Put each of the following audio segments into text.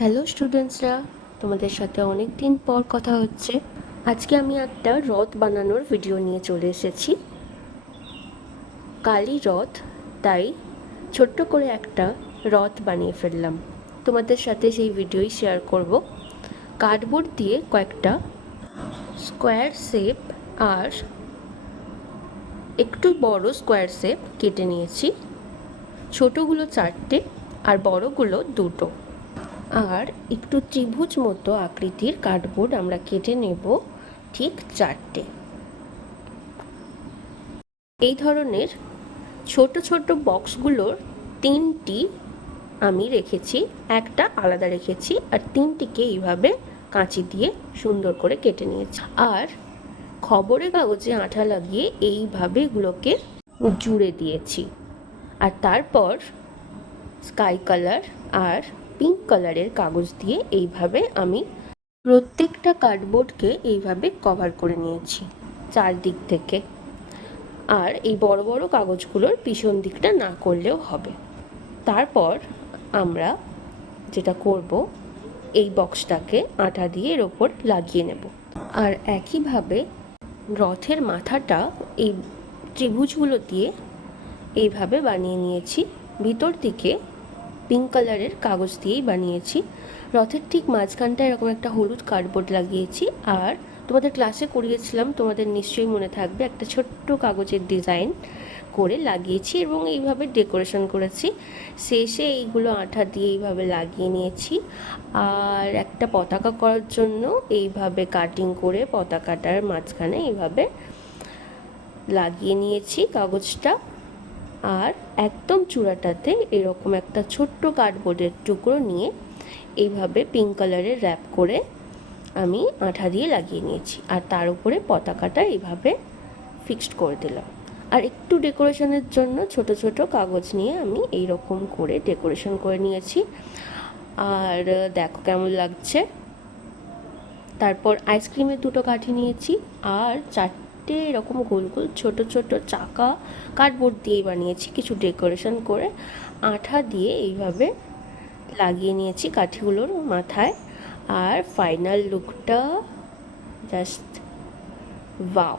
Hello স্টুডেন্টসরা, তোমাদের সাথে অনেক দিন পর কথা হচ্ছে। আজকে আমি একটা রথ বানানোর ভিডিও নিয়ে চলে এসেছি। কালই রথ, তাই ছোট্ট করে একটা রথ বানিয়ে ফেললাম। তোমাদের সাথে সেই ভিডিওই শেয়ার করব। কার্ডবোর্ড দিয়ে কয়েকটা স্কোয়ার শেপ আর একটু বড় স্কোয়ার শেপ কেটে নিয়েছি। ছোটোগুলো 4টে আর বড়গুলো 2টো। আর একটু ত্রিভুজ মতো আকৃতির কার্ডবোর্ড আমরা কেটে নেব ঠিক 4টে। এই ধরনের ছোট ছোট বক্সগুলোর 3টি আমি রেখেছি, একটা আলাদা রেখেছি, আর 3টিকে এইভাবে কাঁচি দিয়ে সুন্দর করে কেটে নিয়েছি। আর খবরের কাগজে আঠা লাগিয়ে এইভাবে এগুলোকে জুড়ে দিয়েছি। আর তারপর স্কাই কালার আর পিঙ্ক কালারের কাগজ দিয়ে এইভাবে আমি প্রত্যেকটা কার্ডবোর্ডকে এইভাবে কভার করে নিয়েছি চারদিক থেকে। আর এই বড় বড় কাগজগুলোর পিছন দিকটা না করলেও হবে। তারপর আমরা যেটা করব, এই বক্সটাকে আঠা দিয়ে এর ওপর লাগিয়ে নেব। আর একইভাবে রথের মাথাটা এই ত্রিভুজগুলো দিয়ে এইভাবে বানিয়ে নিয়েছি। ভিতর দিকে পিঙ্ক কালারের কাগজ দিয়েই বানিয়েছি। রথের ঠিক মাঝখানটা এরকম একটা হলুদ কার্ডবোর্ড লাগিয়েছি। আর তোমাদের ক্লাসে করিয়েছিলাম, তোমাদের নিশ্চয়ই মনে থাকবে, একটা ছোট্ট কাগজের ডিজাইন করে লাগিয়েছি এবং এইভাবে ডেকোরেশন করেছি। শেষে এইগুলো আঠা দিয়ে এইভাবে লাগিয়ে নিয়েছি। আর একটা পতাকা করার জন্য এইভাবে কাটিং করে পতাকাটার মাঝখানে এইভাবে লাগিয়ে নিয়েছি কাগজটা। আর একদম চূড়াটাতে এরকম একটা ছোট্ট কার্ডবোর্ডের টুকরো নিয়ে এইভাবে পিঙ্ক কালারের র্যাপ করে আমি আঠা দিয়ে লাগিয়ে নিয়েছি। আর তার উপরে পতাকাটা এইভাবে ফিক্সড করে দিলাম। আর একটু ডেকোরেশনের জন্য ছোট ছোট কাগজ নিয়ে আমি এই রকম করে ডেকোরেশন করে নিয়েছি। আর দেখো কেমন লাগছে। তারপর আইসক্রিমের 2টো কাঠি নিয়েছি আর 4টে এরকম গোল গোল ছোট ছোট চাকা কার্ডবোর্ড দিয়েই বানিয়েছি, কিছু ডেকোরেশন করে আঠা দিয়ে এইভাবে লাগিয়ে নিয়েছি কাঠিগুলোর মাথায়। আর ফাইনাল লুকটা জাস্ট ওয়াও,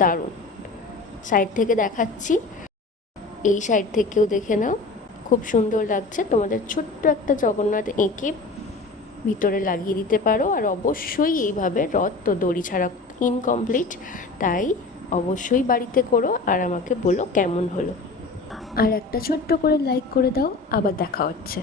দারুণ। সাইড থেকে দেখাচ্ছি, এই সাইড থেকেও দেখে নাও, খুব সুন্দর লাগছে। তোমাদের ছোট্ট একটা জগন্নাথ এঁকে ভিতরে লাগিয়ে দিতে পারো। আর অবশ্যই এইভাবে রথ তো দড়ি ছাড়া ইনকমপ্লিট, তাই অবশ্যই বাড়িতে করো আর আমাকে বলো কেমন হলো। আর একটা ছোট্ট করে লাইক করে দাও। আবার দেখা হচ্ছে।